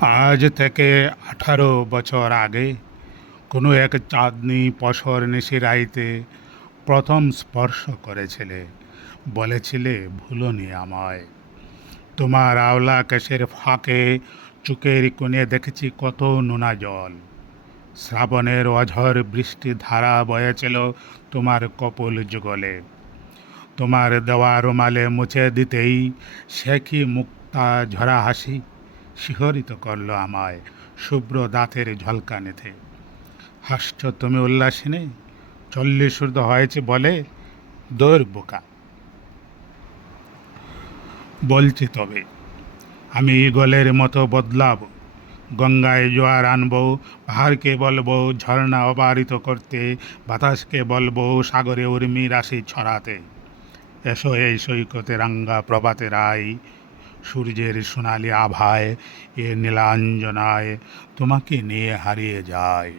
আজ থেকে 18 বছর আগে কোনো এক চাঁদনি পশর নিশিরাইতে প্রথম স্পর্শ করেছিলে, বলেছিলে ভুলোনি আমায়। তোমার আওলা কেশের ফাঁকে চুকের কোণে দেখেছি কত নোনা জল। শ্রাবণের অঝর বৃষ্টি ধারা বয়েছিল তোমার কপোল যুগলে। তোমার দেওয়া রুমালে মুছে দিতেই সে কি মুক্তা ঝরা হাসি শিহরিত করলো আমায় শুভ্র দাঁতের ঝলকানিতে। হাসছ তুমি উল্লাসিনী, 40 ঊর্ধ্ব হয়েছে বলে দৌড় বোকা। বলছি তবে আমি ঈগলের মতো বদলাবো, গঙ্গায় জোয়ার আনবো, পাহাড়কে বলবো ঝর্ণা অবারিত করতে, বাতাসকে বলবো সাগরে উর্মি রাশি ছড়াতে। এসো এই সৈকতে রাঙ্গা প্রভাতে রায়, সূর্যের সোনালি আভায় এ নীলাঞ্জনায় তোমাকে নিয়ে হারিয়ে যায়।